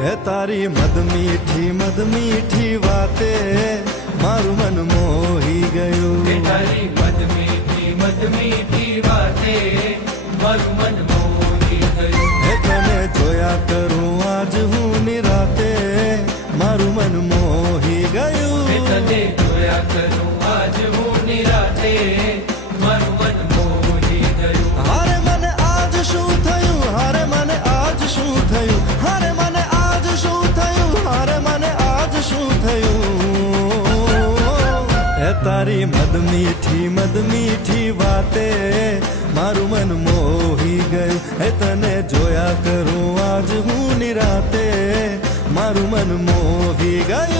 એ તારી મદ મીઠી વાતે મારું મન મોહી ગયું. તારી મદ મીઠી વાતે મારું મન મોહી ગયું. એ તને જોયા કરું આજ હું નિરાતે મારું મન મોહી ગયું. તને જોયા કરું આજ હું નિરાતે મારું મન મોહી ગયું. હારે મને આજ શું થયું, હારે મને આજ શું થયું, હારે મને આજ શું થયું, હારે મને આજ શું થયું. એ તારી મદ મીઠી વાતે મારું મન મોહી ગયું. એ તને જોયા કરું આજ હું નિરાતે મારું મન મોહી ગયું.